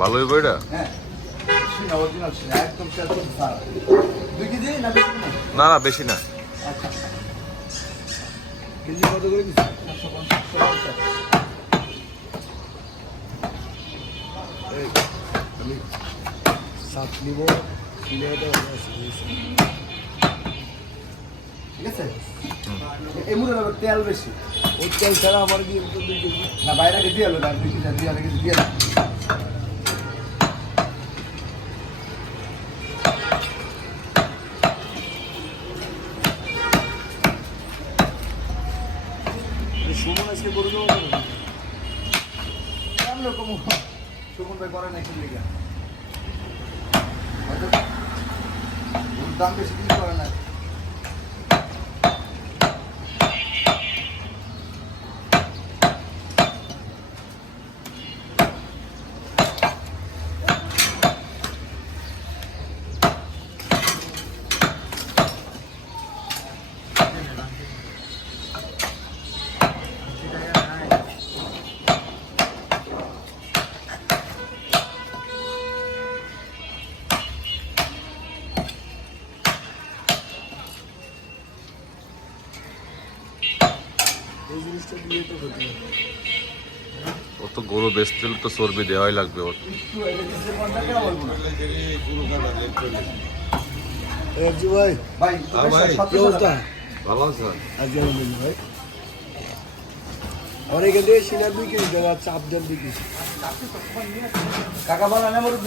ভালোই বইটা? হ্যাঁ সিনা অরিজিনাল সিনা একদম শেষ সারা 2 কেজি না বেশি না? না না বেশি না। আচ্ছা কেজি কত করে দিচ্ছি? 750 আমি সাত নিব কিলোটা ঠিক আছে এই মুড়ের আবার তেল বেশি ওই তেল ছাড়া আমার দিয়ে 2 কেজি না বাইরে দিয়ে এলো না 2 কেজি দিয়ে আগে দিয়ে না সুমন আজকে করে দেবো কেমন রকম সুমন ভাই করে না কি লিগা হয়তো ওর দাম বেশি কিছু করে না এই জিনিসটা দিয়ে তো হতে ও তো গরু বেচতে হলে তো চর্বি দেওয়াই লাগবে ওর। একটু এলএসএর কোনটা কেন বলবো না ভাই ভাই কি অবস্থা? ভালো আছে আজকে ভাই আমার এখান থেকে সিনার 2 কেজি দেওয়া চাপ দেন 2 কেজি কাকা বলা না